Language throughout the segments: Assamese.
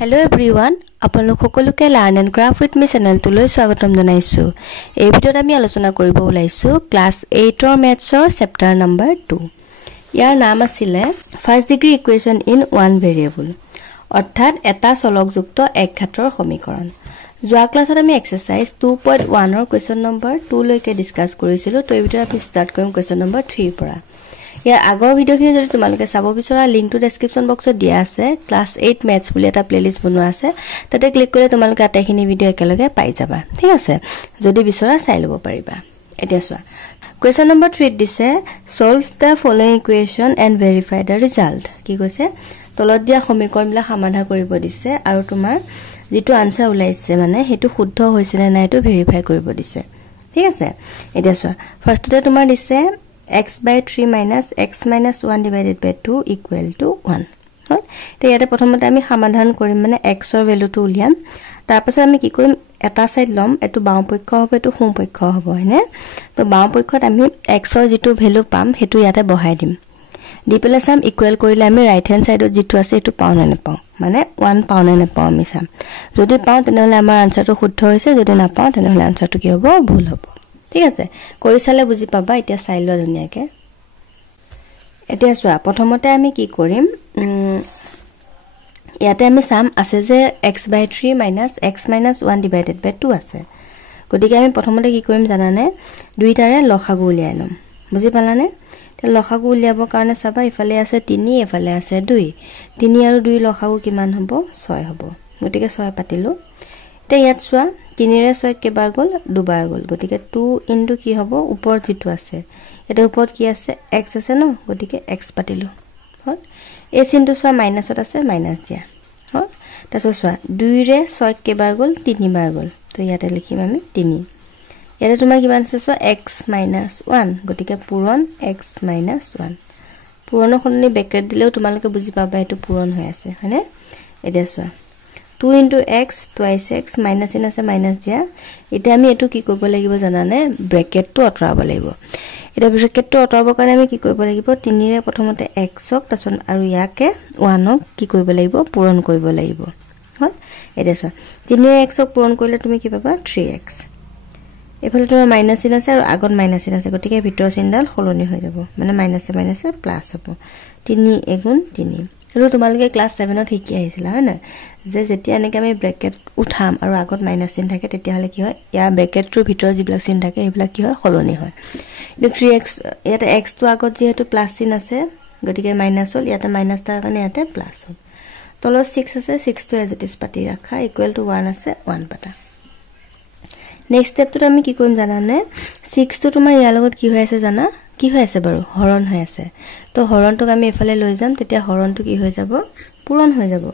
Hello everyone, আপোনালোক সকলোকে Learn and Craft with me channel তুলৈ স্বাগতম জনাইছো। এই ভিডিঅ'ত আমি আলোচনা কৰিব ওলাইছো ক্লাস 8 ৰ মেথছৰ চেপ্টাৰ নম্বৰ 2। ইয়াৰ নাম আছিল first degree equation in one variable, অৰ্থাৎ এটা চলকযুক্ত একঘাতৰ সমীকৰণ। যোৱা ক্লাছত আমি এক্সাৰসাইজ 2.1 ৰ কোৱেশ্যন নম্বৰ 2 লৈকে ডিসকাস কৰিছিলো। তো এই ভিডিঅ'ত আমি ষ্টাৰ্ট কৰিম কোৱেশ্যন নম্বৰ 3 পৰা। ইয়াৰ আগৰ ভিডিঅ'খিনি যদি তোমালোকে চাব বিচৰা লিংকটো ডেসক্ৰিপচন বক্সত দিয়া আছে। ক্লাস 8 মেথছ বুলি এটা প্লেলিষ্ট বনোৱা আছে, তাতে ক্লিক কৰিলে তোমালোকে আটাইখিনি ভিডিঅ' একেলগে পাই যাবা। ঠিক আছে, যদি বিচৰা চাই ল'ব পাৰিবা। এতিয়া চোৱা কোৱেশ্যন নম্বৰ 3 দিছে solve the following equation and verify the result. কি কৈছে, তলত দিয়া সমীকৰণবিলাক সমাধান কৰিব দিছে আৰু তোমাৰ যেটো আনসাৰ ওলাইছে মানে হেতু শুদ্ধ হৈছে নে নাই এটো ভেৰিফাই কৰিব দিছে। ঠিক আছে, এতিয়া চোৱা ফাৰ্ষ্টতে তোমাৰ দিছে x by 3 minus x minus 1 divided by 2 equal to 1 হয়। তো ইয়াতে প্ৰথমতে আমি সমাধান কৰিম মানে x ৰ ভ্যালুটো উলিয়াম। তাৰ পাছত আমি কি কৰিম, এটা সাইড লম, এটো বাম পক্ষ হবে এটো সোঁ পক্ষ হ'ব হয়নে। তো বাম পক্ষত আমি x ৰ যেটো ভ্যালু পাম হেতু ইয়াতে বহাই দিম, দি পেলাই চাম ইকুৱেল কৰিলে আমি ৰাইট হ্যান্ড সাইডত যেটো আছে এটো পাও না নাপাও, মানে 1 পাও না নাপাও আমি চাম। যদি পাও তেনেহলে আমাৰ আনসাৰটো শুদ্ধ হৈছে, যদি নাপাও তেনেহলে আনসাৰটো কি হ'ব, ভুল হ'ব। ঠিক আছে, কৰি চালে বুজি পাবা। এতিয়া চাই লোৱা ধুনিয়াকে। এতিয়া চোৱা প্ৰথমতে আমি কি কৰিম, ইয়াতে আমি চাম আছে যে x by 3 minus x minus 1 divided by 2 আছে। গতিকে আমি প্ৰথমতে কি কৰিম জানানে, দুইটাৰে লসাগু উলিয়াই লম। বুজি পালানে? তে লসাগু উলিয়াবৰ কাৰণে চাবা ইফালে আছে 3 এফালে আছে 2। 3 আৰু 2 লসাগু কিমান হ'ব, 6 হ'ব। গতিকে 6 পাতিলো। তে ইয়াত চোৱা 3 ৰে 6 কেবাৰ গল, দুবাৰ গল। গতিকে 2 ইনটু কি হ'ব, ওপৰত যেটো আছে এটা ওপৰত কি আছে x আছে ন, গতিকে x পাতিলো হল। এই চিনটো চোৱা মাইনাসত আছে, মাইনাস দিয়া হল। তাছত চোৱা 2 ৰে 6 কেবাৰ গল, 3 বাৰ গল। তো ইয়াতে লিখিম আমি 3। ইয়াতে তোমাৰ কিমান আছে চোৱা x minus 1, গতিকে পূৰণ x minus 1। পূৰণৰ সলনি ব্ৰেকেট দিলেও তোমালোকে বুজি পাবা এটো পূৰণ হৈ আছে হয়নে। এতিয়া চোৱা 2 into x twice x minus in আছে minus দিয়া। এতিয়া আমি এটো কি কৰিব লাগিব জানানে, ব্ৰেকেটটো আঁতৰাব লাগিব। এটা ব্ৰেকেটটো আঁতৰাবৰ কাৰণে আমি কি কৰিব লাগিব, 3 ৰে প্ৰথমতে x ক তাছত আৰু ইয়াকে 1 ক কি কৰিব লাগিব, পূৰণ কৰিব লাগিব হল। এতিয়া চোৱা 3 ৰে x ক পূৰণ কৰিলে তুমি কি পাবা, 3x। এফালে তোমাৰ মাইনাস চিন আছে আৰু আগত মাইনাস চিন আছে, গতিকে ভিতৰ চিনডাল সলনি হৈ যাব, মানে মাইনাসে মাইনাসে প্লাস হ'ব। 3 এগুণ 3। আৰু তোমালোকে ক্লাস 7ত শিকি আহিছিলা হয় না, যে যেতিয়া এনেকে আমি ব্ৰেকেট উঠাম আৰু আগত মাইনাস চিন থাকে তেতিয়া হলে কি হয়, ইয়াৰ ব্ৰেকেটৰ ভিতৰ যিবিলাক চিন থাকে এইবিলাক কি হয়, সলনি হয়। এতিয়া 3x ইয়াতে x টো আগত যেহেতু প্লাস চিন আছে গতিকে মাইনাস হল, ইয়াতে মাইনাস তাৰ কাৰণে ইয়াতে প্লাস হল। তলত 6 আছে, 6 টো এজ ইট ইজ পাতি ৰাখা, ইকুৱেল টু 1 আছে, 1 পাতা। নেক্সট স্টেপটো আমি কি কৰিম জানানে, 6 টো তোমাৰ ইয়াৰ লগত কি হৈ আছে জানা, কি হৈ আছে বাৰু, হৰণ হৈ আছে। তো হৰণটোক আমি এফালে লৈ যাম, তেতিয়া হৰণটো কি হৈ যাব, পূৰণ হৈ যাব।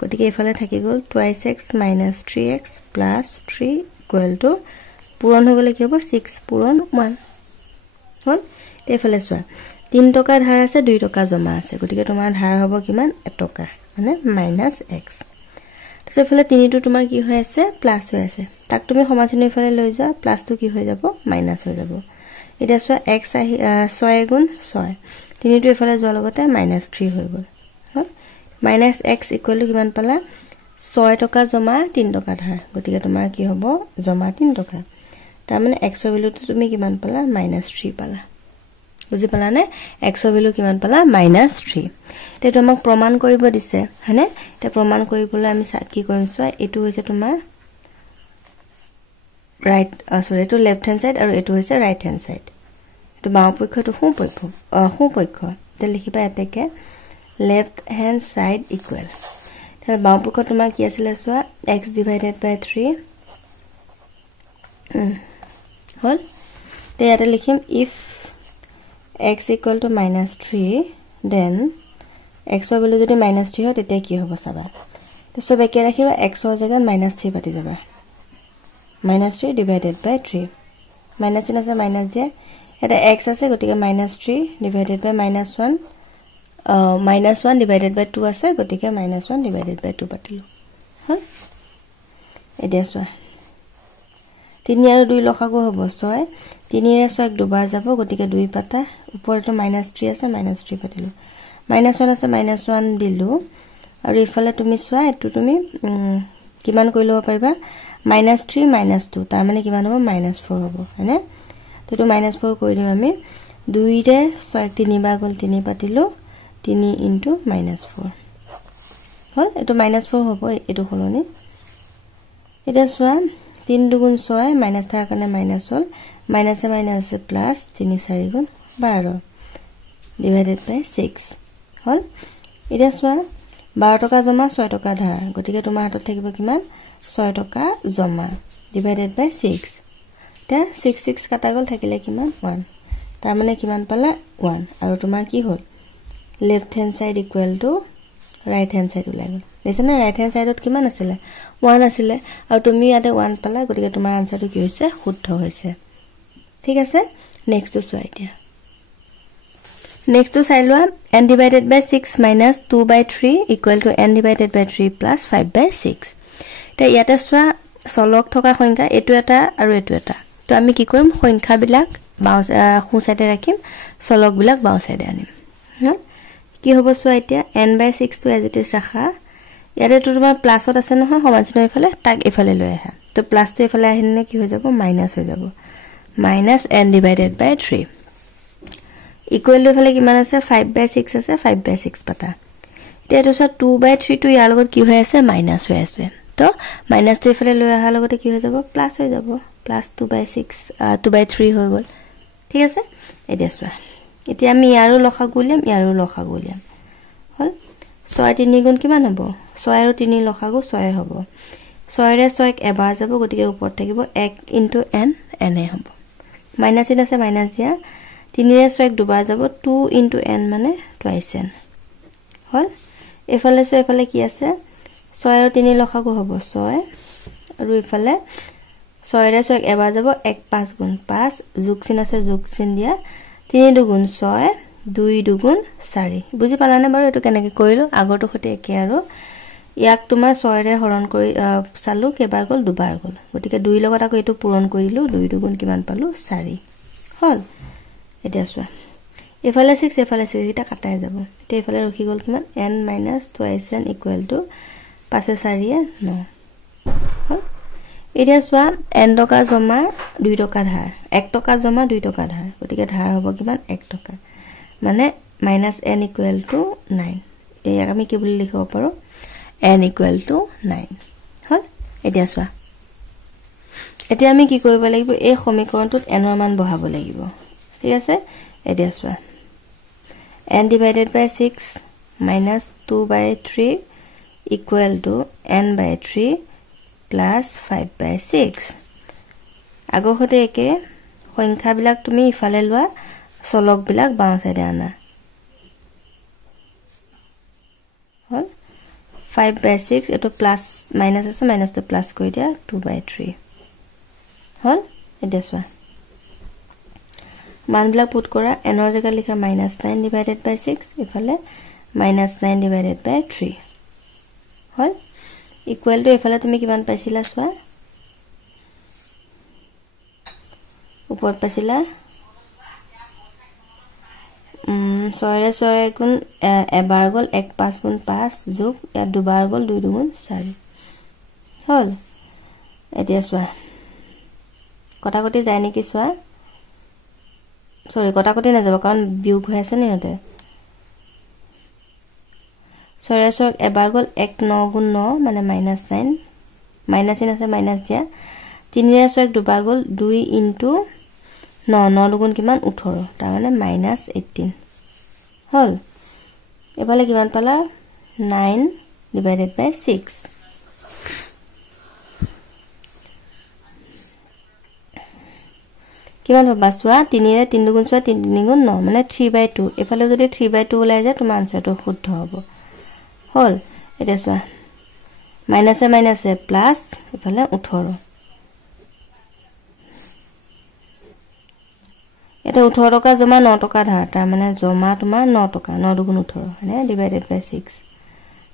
গতিকে এফালে থাকি গল twice x minus 3x plus 3 equal to পূৰণ হৈ গলে কি হ'ব, 6 পূৰণ 1 হল। এফালে চোৱা 3 টকা ধাৰ আছে, 2 টকা জমা আছে, গতিকে তোমাৰ ধাৰ হ'ব কিমান, 1 টকা, মানে minus x। তাছত এফালে 3 টো তোমাৰ কি হৈ আছে, প্লাস হৈ আছে, তাক তুমি সমাধান ইফালে লৈ যোৱা, প্লাসটো কি হৈ যাব, মাইনাস হৈ যাব। এতিয়া চোৱা x 6 এগুণ 6, 3 টো এফালে যোৱাৰ লগতে -3 হৈ গল হল। মাইনাস x ইকুৱেল টু কিমান পালা, 6 টকা জমা 3 টকা ধাৰ, গতিকে তোমাৰ কি হ'ব, জমা 3 টকা। তাৰ মানে x ৰ ভ্যালুটো তুমি কিমান পালা, -3 পালা। বুজি পালা নে, x ৰ ভ্যালু কিমান পালা, -3। তেটো আমাক প্ৰমাণ কৰিব দিছে হয়নে। তে প্ৰমাণ কৰিবলৈ আমি কি কৰিম চোৱা, এটো হৈছে তোমাৰ ৰাইট সৰি এটো লেফট হ্যান্ড সাইড আৰু এটো হৈছে রাইট হ্যান্ড সাইড। এটো বাম পক্ষটো সোঁ পক্ষ। তে লিখিবা এতেকে লেফট হ্যান্ড সাইড ইকুৱেল। তাহলে বাম পক্ষ তোমাৰ কি আছিল চোৱা, x divided by 3 হল। তে ইয়াতে লিখিম if x equal to -3 then x ৰ ভ্যালু যদি -3 হয় তেতিয়া কি হ'ব চাবা। তো সব একে ৰাখিবা, x ৰ জায়গাত -3 পাতি যাবা, -3 divided by 3 মাইনাস চিন আছে, মাইনাস দিয়ে। এটা x আছে গতিকে -3 divided by -1 -1 divided by 2 আছে, গতিকে -1 divided by 2 পাতিলো হল। এতিয়া চোৱা 3 আৰু 2 লসাগু হ'ব 6, 3 ৰে 6 দুবাৰ যাব, গতিকে 2 পাতা, ওপৰটো -3 আছে, -3 পাতিলো। -1 আছে, -1 দিলো, আৰু ইফালে তুমি চোৱা এটো তুমি কিমান কই লব পাৰিবা -3 -2 তাৰ মানে কিমান হ'ব -4 হ'ব হয়নে তো এটো -4 কই দিম আমি 2 ৰে 6 3 বাৰ গল 3 পাতিলো 3 * -4 হল এটো -4 হ'ব এটো হলনি এটা চোৱা 3 * 2 = 6 মাইনাস থাকা কাৰণে মাইনাস হল মাইনাস মাইনাস প্লাস 3 * 4 = 12 ডিভাইডেড বাই 6 হল এটা চোৱা 12 টকা জমা 6 টকা ধাৰ গতিকে তোমাৰ হাতত থাকিব কিমান 6 টকা জমা ডিভাইডেড বাই 6 তা 6 6 কাটা গল থাকিলে কিমান 1 তাৰ মানে কিমান পালা 1 আৰু তোমাৰ কি হল left hand side equal to right hand side ওলাই গল দেখছনা রাইট হ্যান্ড সাইডত কিমান আছিল 1 আছিল আৰু তুমি ইয়াতে 1 পালা গতিকে তোমাৰ আনসাৰটো কি হৈছে শুদ্ধ হৈছে ঠিক আছে নেক্সট টু চোৱা এতিয়া নেক্সট টু চাই লোৱা n divided by 6 minus 2 by 3 equal to n divided by 3 plus 5 by 6 তে ইয়াতে চোৱা চলক থকা সংখ্যা এটো এটা আৰু এটো এটা তো আমি কি কৰিম সংখ্যা বিলাক বাও খু সাইডে ৰাখিম চলক বিলাক বাও সাইডে আনিম কি হ'ব চোৱা এতিয়া n by 6 to as it is ৰাখা ইয়াতে তো তোমাৰ প্লাসত আছে নহয় সমান চিহ্ন ইফালে তাক ইফালে লৈ আহা তো প্লাস তো ইফালে আহিলে কি হৈ যাব মাইনাস হৈ যাব minus n divided by 3 equal to ইফালে কিমান আছে 5 by 6 আছে 5 by 6 পাতা এতিয়া তো 2 by 3 তো ইয়াৰ লগত কি হৈ আছে মাইনাস হৈ আছে তো মাইনাস তো ইফালে লৈ আহা লগতে কি হৈ যাব প্লাস হৈ যাব প্লাস 2 by 6 2 by 3 হৈ গল ঠিক আছে এতিয়া চোৱা এতিয়া আমি ইয়াৰো লসাগু উলিয়াম ইয়াৰো লসাগু উলিয়াম হল 6 3 গুণ কিমান হ'ব 6 আৰু 3 লসাগু 6 হ'ব 6 ৰে 6 এবাৰ যাব গতিকে ওপৰত থাকিব 1 * n n এ হ'ব মাইনাস ইন আছে মাইনাস দিয়া 3 ৰে 6 দুবাৰ যাব 2 * n মানে টুৱাইস n হল এফালে সো এফালে কি আছে 6 আৰু 3 লসাগু হ'ব 6 আৰু ইফালে 6 ৰে 6 এবাৰ যাব 1 5 গুণ 5 যোগ চিন আছে যোগ চিন দিয়া 3 2 গুণ 6 2 2 গুণ 4 বুজি পালানে বাৰু এটো কেনেকৈ কৰিলো আগৰটো হতে একে আৰু ইয়াক তোমাৰ 6 ৰে হৰণ কৰি চালু কেবাৰ গল দুবাৰ গল গতিকে 2 লগত আকৌ এটো পূৰণ কৰিলো 2 2 গুণ কিমান পালো 4 হল এটা চোৱা এফালে 6 এফালে 6 এটা কাটাই যাব তে এফালে ৰখি গল কিমান n - twice n equal to 5 4 9 হল এটা চোৱা n টকা জমা 2 টকা ধাৰ 1 টকা জমা 2 টকা ধাৰ গতিকে ধাৰ হ'ব কিমান 1 টকা মানে -n equal to 9 ইয়াক আমি কি বুলি লিখিব পাৰো n equal to 9 হল এতিয়া চোৱা এতিয়া আমি কি কৰিব লাগিব এই সমীকৰণটোত n ৰ মান বহাব লাগিব ঠিক আছে এতিয়া চোৱা n divided by 6 minus 2 by 3 equal to n by 3 plus 5 by 6 আগৰ হতে একে সংখ্যা বিলাক তুমি ইফালে লোৱা চলক বিলাক বাও সাইডে আনা হল 5 by 6 এটো প্লাস মাইনাস আছে মাইনাস তো প্লাস কৰি দিয়া 2 by 3 হল এটা চোৱা মানবিলাক পুট কৰা n ৰ জায়গা লিখা -9 divided by 6 ইফালে -9 divided by 3 hall equal to ইফালে তুমি কিমান পাইছিলা চোৱা ওপৰত পাইছিলা 6 ৰে 6 গুণ এবাৰ গল 1 5 গুণ 5 যোগ ইয়াত দুবাৰ গল 2 2 গুণ 4 হল এতিয়া চোৱা কটাকটি যায় নেকি চোৱা সৰি কটাকটি না যাব কাৰণ বিয়োগ হৈ আছে নেতে 6 ৰে 6 এবাৰ গল 1 9 গুণ 9 মানে -9 মাইনাস ইন আছে মাইনাস দিয়া 3 ৰে 6 দুবাৰ গল 2 * 9 9 গুণ কিমান 18 তাৰ মানে -18 হল এবালে কিমান পালা 9 divided by 6 কিমান পাবা চোৱা 3 ৰে 3 গুণ চোৱা 3 3 গুণ 9 মানে 3/2 এফালে যদি 3/2 ওলাই যায় তোমাৰ আনসাৰটো শুদ্ধ হ'ব হল এটা চোৱা মাইনাসে মাইনাসে প্লাস এফালে 18 এটা 18 টকা জমা 9 টকা ধাৰ তাৰ মানে জমা তোমাৰ 9 টকা 9 2 গুণ 18 হনে ডিভাইডেড বাই 6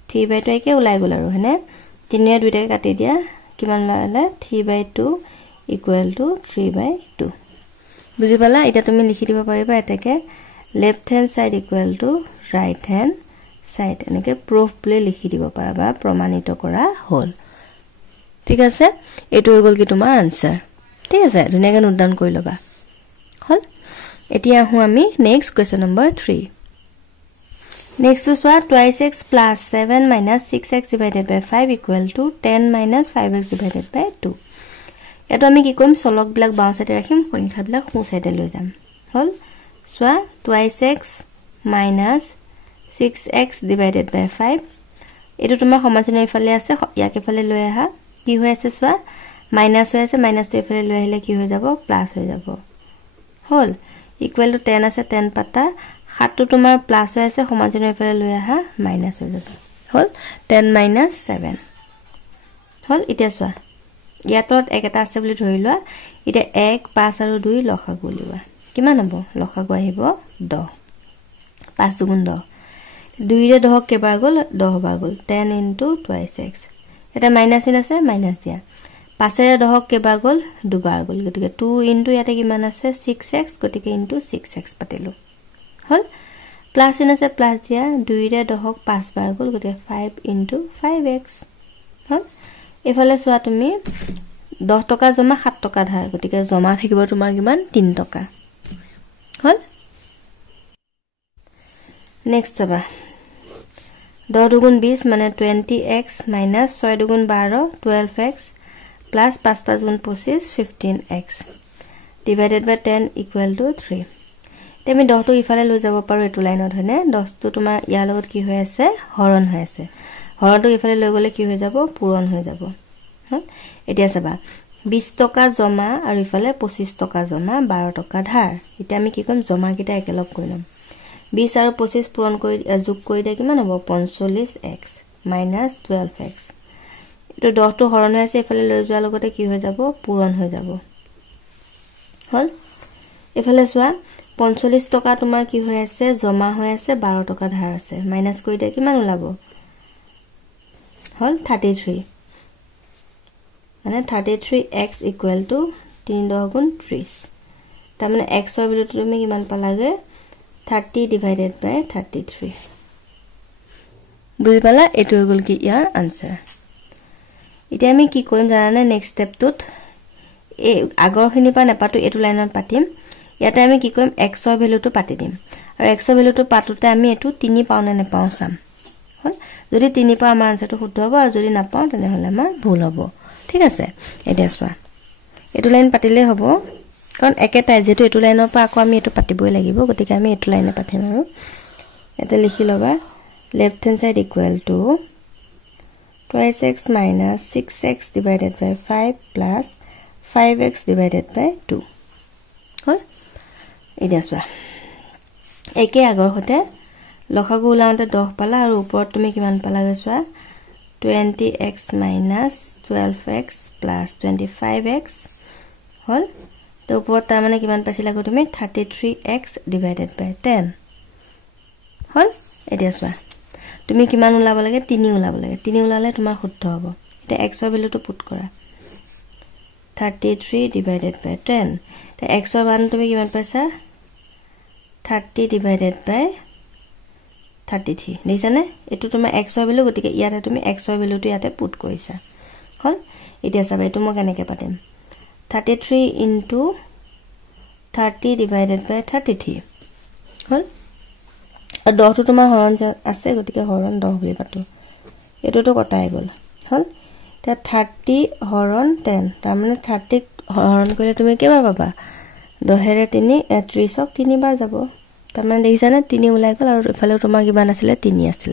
3/2 একে ওলাই গল আৰু হনে 3 ৰে 2 টাকে কাটি দিয়া কিমান লালে 3/2 equal to 3/2 বুজি পালা এটা তুমি লিখি দিব পাৰিবা এটাকে left hand side equal to right hand side এনেকে প্ৰুফ বুলি লিখি দিব পাৰা বা প্ৰমাণিত কৰা হ'ল ঠিক আছে এটো হৈ গল কি তোমাৰ আনসাৰ ঠিক আছে ধুনিয়াকৈ নোট ডাউন কৰি লবা হল এতিয়া আহো আমি next question number 3 Next to swap twice x plus 7 minus 6x divided by 5 equal to 10 minus 5x divided by 2. এটো আমি কি কৰিম সলক বিলাক বাও সাইডে ৰাখিম সংখ্যা বিলাক সো সাইডে লৈ যাম হল swap twice x minus 6x divided by 5 এটো তোমাৰ সমাজনৰ ইফালে আছে ইয়াকে ফালে লৈ আহা কি হৈ আছে swap মাইনাস হৈ আছে মাইনাস টো ইফালে লৈ আহিলে কি হৈ যাব প্লাস হৈ যাব হল equal to 10 আছে 10 পাতা 7 টো তোমাৰ প্লাস হৈ আছে সমাজনৰ ইফালে লৈ আহা মাইনাস হৈ যাব হল 10 minus 7 হল ইটা সোৱা ইয়াতত এক এটা আছে বুলি ধৰি লোৱা ইটা 1 5 আৰু 2 লসাগু লিবা কিমান হ'ব লসাগু আহিব 10 5 দুগুণ 10 2 ৰে 10 কেবাৰ গল 10 বাৰ গল 10 into twice x এটা মাইনাস ইন আছে মাইনাস দিয়া 5 ৰে 10 কেবাৰ গল দুবাৰ গল গতিকে 2 into ইয়াতে কিমান আছে 6x গতিকে into 6x পাতিলো হল প্লাস ইন আছে প্লাস দিয়া 2 ৰে 10 5 বাৰ গল গতিকে 5 into 5x হল এফালে সোৱা তুমি 10 টকা জমা 7 টকা ধাৰ গতিকে জমা থাকিব তোমাৰ কিমান 3 টকা হল নেক্সট চাবা 10 দুগুণ 20 মানে 20x minus 6 দুগুণ 12 12x plus 5 5 গুণ 25 15x divided by 10 equal to 3 Temi 10 টো ইফালে লৈ যাব পাৰো এটো লাইনত হনে 10 টো তোমাৰ ইয়াৰ লগত কি হৈ আছে হৰণ হৈ আছে হৰণটো ইফালে লৈ গলে কি হৈ যাব পূৰণ হৈ যাব হল এতিয়া চাবা 20 টকা জমা আৰু ইফালে 25 টকা জমা 12 টকা ধাৰ এটা আমি কি কৰিম জমা কিটা একেলগ কৰি লম 20 আৰু 25 পূৰণ কৰি যোগ কৰি দে কিমান হ'ব 45x minus 12x এটো 10 টো হৰণ হৈ আছে ইফালে লৈ যোৱাৰ লগতে কি হৈ যাব পূৰণ হৈ যাব হল ইফালে চোৱা 45 টকা তোমাৰ কি হৈ আছে জমা হৈ আছে 12 টকা ধাৰ আছে মাইনাস কৰি দে কিমান ওলাব হল 33 মানে 33x equal to 3 গুণ 30 তাৰ মানে x ৰ ভ্যালুটো তুমি কিমান পালাগে 30 divided by 33 বুজি পালা এটো হৈ গল কি ইয়াৰ আনসাৰ এতিয়া আমি কি কৰিম জানানে নেক্সট স্টেপটোত এই আগৰখিনি পা নেপাটো এটো লাইনত পাতিম ইয়াতে আমি কি কৰিম x ৰ ভ্যালুটো পাতি দিম আৰু x ৰ ভ্যালুটো পাতোতে আমি এটো 3 পাও নে নেপাও চাম হল যদি 3 পাও আমাৰ আনসাৰটো শুদ্ধ হ'ব আৰু যদি নাপাও তেনে হলে আমাৰ ভুল হ'ব ঠিক আছে এতিয়া সোৱা এটো লাইন পাতিলে হ'ব কাৰণ একেটাই যেটো এটো লাইনৰ পৰা আকৌ আমি এটো পাতিবই লাগিব গতিকে আমি এটো লাইনে পাতিম আৰু এটা লিখি লবা left hand side equal to twice x minus 6x divided by 5 plus 5x divided by 2 হল এতিয়া সোৱা একে আগৰ হতে লসাগু উলাওতে 10 পালা আৰু ওপৰত তুমি কিমান পালা গৈছা 20x minus 12x plus 25x হল তো ওপৰত তাৰ মানে কিমান পাইছিলা গো তুমি 33x divided by 10 হল এতিয়া সোৱা তুমি কিমান উলাব লাগে 3 উলাব লাগে 3 উলালে তোমাৰ শুদ্ধ হ'ব এটা x ৰ ভ্যালুটো পুট কৰা 33 divided by 10 তে x ৰ মান তুমি কিমান পাইছা 30 divided by 33 দেখানে এটো তোমাৰ x ৰ ভ্যালু গতিকে ইয়াতে তুমি x ৰ ভ্যালুটো ইয়াতে পুট কৰিছা হল এতিয়া চাবা এটো মই কেনেকৈ পাতিম 33 into 30 divided by 33 হল আৰু 10 টো তোমাৰ হৰণ আছে গতিকে হৰণ 10 বুলি পাতো এটোটো কটাই গল হল তে 30 হৰণ 10 তাৰ মানে 30 হৰণ কৰিলে তুমি কেবাৰ পাবা 10 ৰে 3 30ক 3 বাৰ যাব তাৰ মানে দেখিছানে 3 উলাই গল আৰু ইফালে তোমাৰ কিমান আছিল 3 আছিল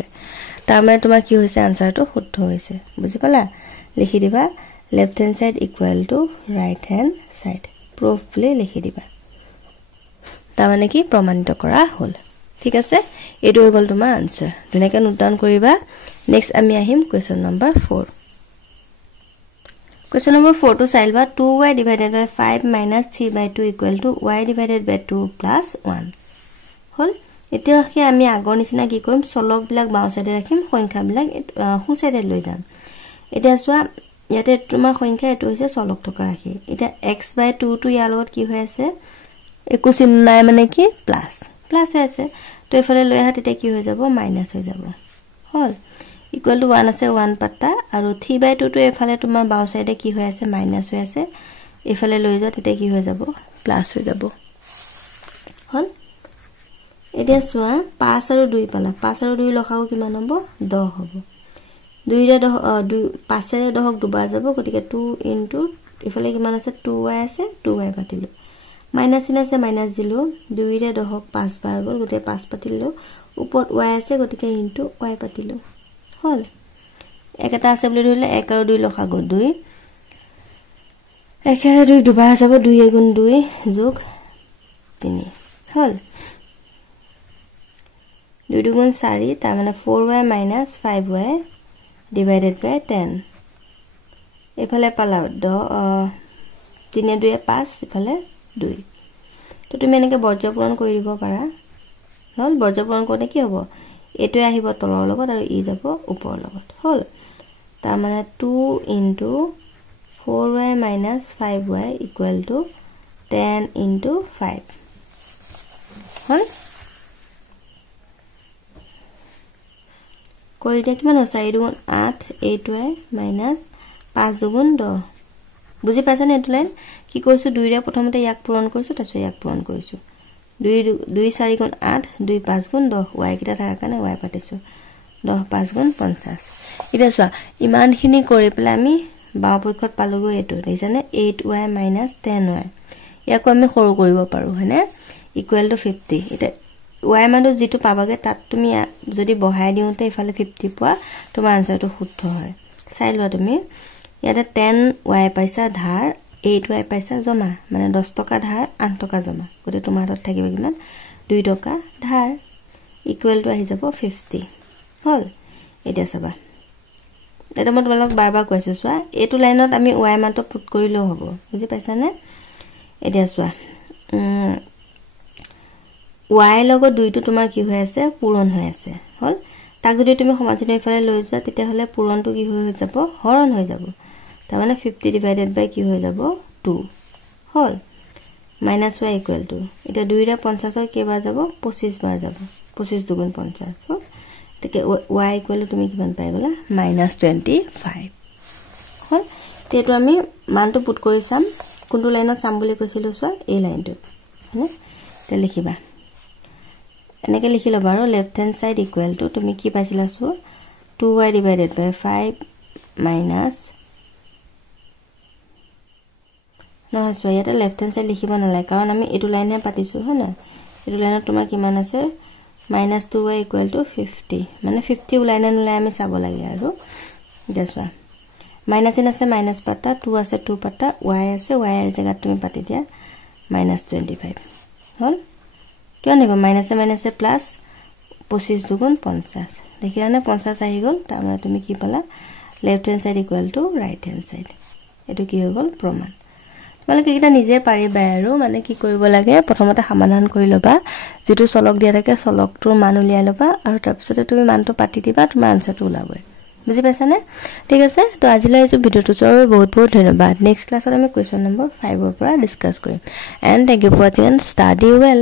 তাৰ মানে তোমাৰ কি হৈছে আনসাৰটো শুদ্ধ হৈছে বুজি পালা লিখি দিবা left hand side equal to right hand side proof বুলি লিখি দিবা তাৰ মানে কি প্ৰমাণিত কৰা হ'ল ঠিক আছে এটো হৈ গল তোমাৰ আনসাৰ ধুনিয়াকৈ নোট ডাউন কৰিবা নেক্সট আমি আহিম question number 4 Question number 4 to solve 2y divided by 5 minus 3 by 2 equal to y divided by 2 plus 1. হল এতিয়া কি আমি আগৰ নিচিনা কি কৰিম সলক বিলাক বাও সাইডে ৰাখিম সংখ্যা বিলাক হু সাইডে লৈ যাম এতিয়া সোৱা ইয়াতে তোমাৰ সংখ্যা এটো হৈছে সলক টকা ৰাখি এটা x by 2 টো ইয়াৰ লগত কি হৈ আছে একো চিন নাই মানে কি প্লাস হৈ আছে তো এফালে লৈ আহা তেতিয়া কি হৈ যাব মাইনাস হৈ যাব হল ইকুয়াল টু 1 আছে 1 পাতা আৰু 3/2 টো এফালে তোমাৰ বাও সাইডে কি হৈ আছে মাইনাস হৈ আছে এফালে লৈ যোৱা তেতিয়া কি হৈ যাব প্লাস হৈ যাব হল এতিয়া চোৱা 5 আৰু 2 পালা 5 আৰু 2 লখাও কিমান হ'ব 10 হ'ব 2 ৰে 5 ৰে 10 দুবাৰ যাব গতিকে 2 ইনটু ইফালে কিমান আছে 2y আছে 2y পাতিলো মাইনাস ইন আছে মাইনাস দিলো 2 ৰে 10 5 বাৰ গল গতে 5 পাতিলো ওপৰত y আছে গতিকে ইনটু y পাতিলো হল একটা আছে বুলি ধৰিলে 1 আৰু 2 লখা গো 2 1 আৰু 2 দুবাৰ যাব 2 গুণ 2 যোগ 3 হল 2 গুণ 4 তাৰ মানে 4y minus 5y divided by 10 এফালে পালা 3 2 5 এফালে 2 তো তুমি এনেকে বৰ্জ্য পূৰণ কৰি দিব পাৰা হল বৰ্জ্য পূৰণ কৰিলে কি হ'ব এটো আহিব তলৰ লগত আৰু ই যাব ওপৰৰ লগত হল তাৰ মানে 2 into 4y minus 5y equal to 10 into 5 হল কৰিলে কিমান হৈছে 4 গুণ 8 8y minus 5 গুণ 10 বুজি পাইছা নে এটো লাইন কি কৰিছো 2 ৰে প্ৰথমতে ইয়াক পূৰণ কৰিছো তাৰপিছত ইয়াক পূৰণ কৰিছো 2 4 গুণ 8 2 5 গুণ 10 y কিটা থাকা কাৰণে y পাতিছো 10 5 গুণ 50 এটা চোৱা ইমানখিনি কৰি পেলাই আমি বাও পক্ষত পালোগো এটো দেখানে 8y minus 10y ইয়াক আমি সৰু কৰিব পাৰো হনে ইকুৱেল টু 50 এটা y মানটো যেটো পাবাগে তাত তুমি যদি বহাই দিওতে ইফালে 50 পোৱা তোমাৰ আনসাৰটো শুদ্ধ হয় চাই লোৱা তুমি ইয়াতে 10y পাইছা ধাৰ 8y পাইছা জমা মানে 10 টকা ধাৰ 8 টকা জমা গতে তোমাৰ হাতত থাকিব কিমান 2 টকা ধাৰ ইকুৱেল টু আহি যাব 50 হল এটা চাবা এটা মই তোমালোক বাৰবাৰ কৈছো চোৱা এটো লাইনত আমি y মানটো পুট কৰিলেও হ'ব বুজি পাইছা নে এটা চোৱা y লগত 2 টো তোমাৰ কি হৈ আছে পূৰণ হৈ আছে হল তাক যদি তুমি সমাজনী ইফালে লৈ যোৱা তেতিয়া হলে পূৰণটো কি হৈ যাব হৰণ হৈ যাব তাৰ মানে 50 ডিভাইডেড বাই কি হৈ যাব 2 হল minus y equal to এটা 2 ৰে 50 কেবাৰ যাব 25 বাৰ যাব 25 দুগুণ 50 হল তেকে y equal to তুমি কিমান পাই গলা -25 হল তেটো আমি মানটো পুট কৰি চাম কোনটো লাইনত চাম বুলি কৈছিলো চোৱা এই লাইনটো হনে তে লিখিবা এনেকে লিখি লবা আৰু left hand side equal to তুমি কি পাইছিলা so 2y divided by 5 minus নহয় সো ইয়াতে লেফট হ্যান্ড সাইড লিখিব নালাগে কাৰণ আমি এটো লাইনহে পাতিছো হনা এটো লাইনত তোমাৰ কিমান আছে -2y equal to 50 মানে 50 লাইনে নুলাই আমি চাব লাগে আৰু দেখোৱা মাইনাস ইন আছে মাইনাস পাতা 2 আছে 2 পাতা y আছে y এর জায়গা তুমি পাতি দিয়া -25 হল কিয় নিব মাইনাসে মাইনাসে প্লাস 25 দুগুণ 50 দেখিলানে 50 আহি গল তাৰ মানে তুমি কি পালা left hand side equal to right hand side এটো কি হৈ গল প্ৰমাণ তোমালোকে কিটা নিজে পাৰিবা আৰু মানে কি কৰিব লাগে প্ৰথমতে সমাধান কৰি লবা যেটো চলক দিয়া থাকে চলকটোৰ মান উলিয়াই লবা আৰু তাৰপিছতে তুমি মানটো পাতি দিবা তোমাৰ আনসাৰটো ওলাবই বুজি পাইছা নে ঠিক আছে তো আজিলৈ এই ভিডিওটো চোৱাৰ বাবে বহুত বহুত ধন্যবাদ নেক্সট ক্লাছত আমি কোৱেশ্চন নম্বৰ 5 ৰ পৰা ডিসকাস কৰিম and thank you for watching and study well